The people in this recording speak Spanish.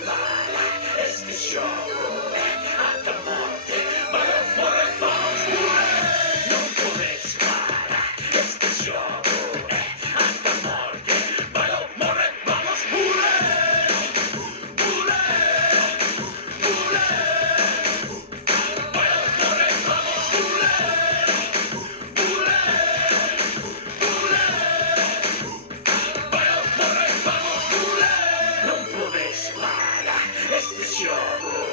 spara, este show hasta morte, vamos morre, vamos pure. Non puoi spara, este show hasta morte, vamos morre, vamos pure. Pure, pure, vamos morre, vamos pure. Pure, pure, vamos morre, vamos pure. Non puoi spara, este show